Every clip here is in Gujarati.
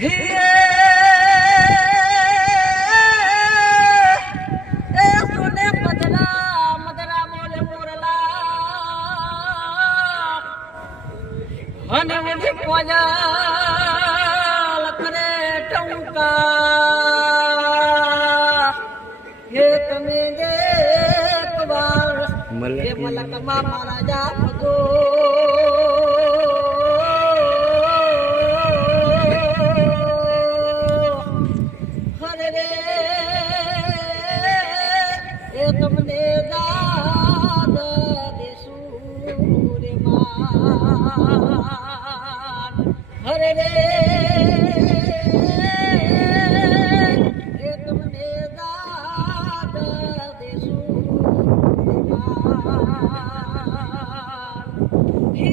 સુને મદરા મદરા બોલે મોરલા અને મને પોજાલ કરે ટંકા હે તમે એક વાર હે મલકમાં મારા જા ભગો તમને દાદ દેશું રે માન હરે રે તમને દાદ દેશું રે માન હે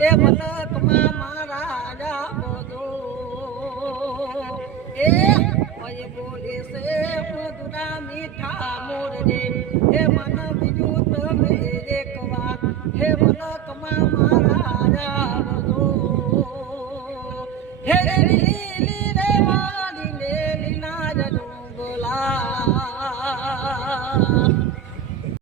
એ મલકમાં મારા જા બધો એ ઓય બોલે છે મધુરા મીઠા મોર રે હે મન બીજું તમે એક વાર હે મલકમાં